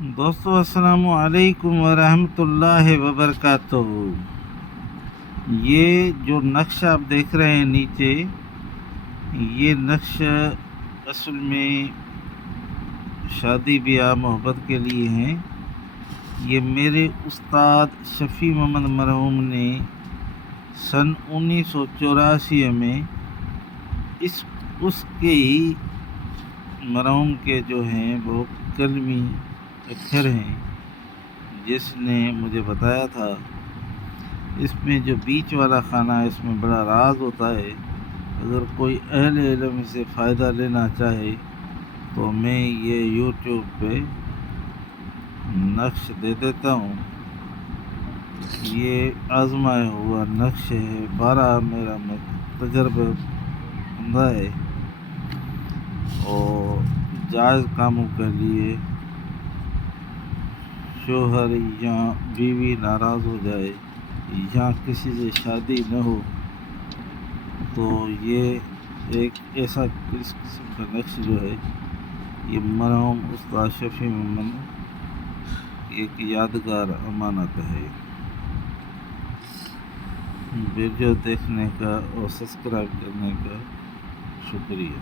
دوستو السلام علیکم ورحمۃ اللہ وبرکاتہ۔ یہ جو نقشہ آپ دیکھ رہے ہیں نیچے، یہ نقشہ اصل میں شادی بیاہ محبت کے لیے ہیں۔ یہ میرے استاد شفیع محمد مرحوم نے سن 1984 میں اس کے ہی مرحوم کے جو ہیں وہ کلمی اکھر ہیں، جس نے مجھے بتایا تھا۔ اس میں جو بیچ والا خانہ ہے، اس میں بڑا راز ہوتا ہے۔ اگر کوئی اہل علم سے فائدہ لینا چاہے تو میں یہ یوٹیوب پہ نقش دے دیتا ہوں۔ یہ آزمایا ہوا نقش ہے، 12 میرا تجربہ بندہ ہے، اور جائز کاموں کے لیے شوہر یا بیوی ناراض ہو جائے یا کسی سے شادی نہ ہو تو یہ ایک ایسا اس قسم کا نقش جو ہے، یہ مرحوم استاد شفیع محمد ایک یادگار امانت ہے۔ ویڈیو دیکھنے کا اور سبسکرائب کرنے کا شکریہ۔